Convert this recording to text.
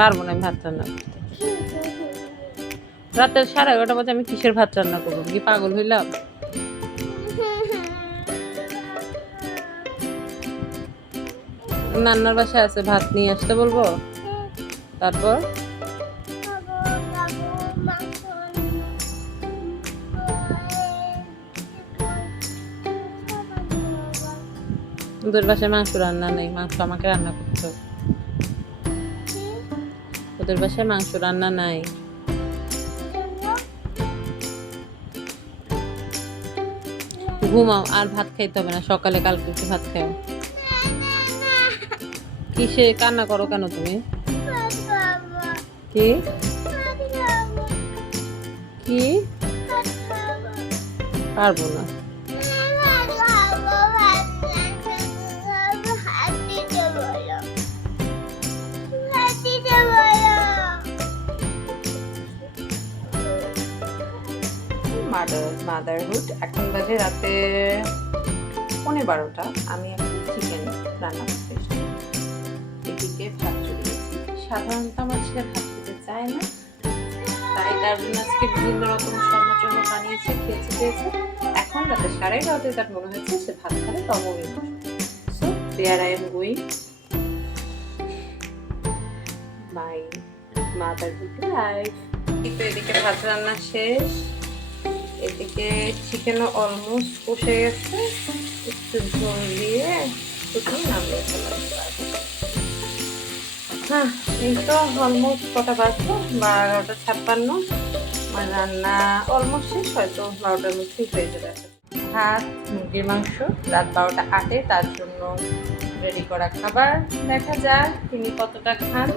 পারবো না আমি ভাত রান্না করতে। রাতের 11:30 বাজে আমি কিসের ভাত রান্না করবো? কি পাগল হইলাম? নান্নার বাসায় আছে, ভাত নিয়ে আসতে বলবো। তারপর ওদের বাসায় মাংস রান্না নেই, মাংস আমাকে রান্না করতে হবে। ওদের বাসায় মাংস রান্না নাই। ঘুমাও, আর ভাত খাইতে হবে না, সকালে কালকে একটু ভাত খাও। কিসে কান্না করো কেন তুমি? কি কি? পারবো না। মাদারহুড। এখন বাজে রাতে 11:15। আমি এখন চিকেন রান্না করতেছি। এদিকে ভাত চলে গেছি। সাধারণত আমার ছেলে ভাত খেতে চায় না, তাই তার জন্য আজকে বিভিন্ন রকম শরবত বানিয়েছে, খেয়েছে। এখন রাতে 11:30 তার মনে হচ্ছে সে ভাত খাবে, তো আমি so there I am going my motherhood life. এদিকে ভাত রান্না শেষ, এদিকে চিকেনও অলমোস্ট কষে গেছে, একটু ঝোল দিয়ে শুকিয়ে নামিয়ে ফেলা। হ্যাঁ, এই তো অলমোস্ট কটা বাজলো, 12:56। আমার রান্না অলমোস্ট শেষ, হয়তো 12টার মধ্যেই হয়ে যাবে। ভাত, মুরগির মাংস, রাত 12:08 তার জন্য রেডি করা খাবার। দেখা যাক তিনি কতটা খান।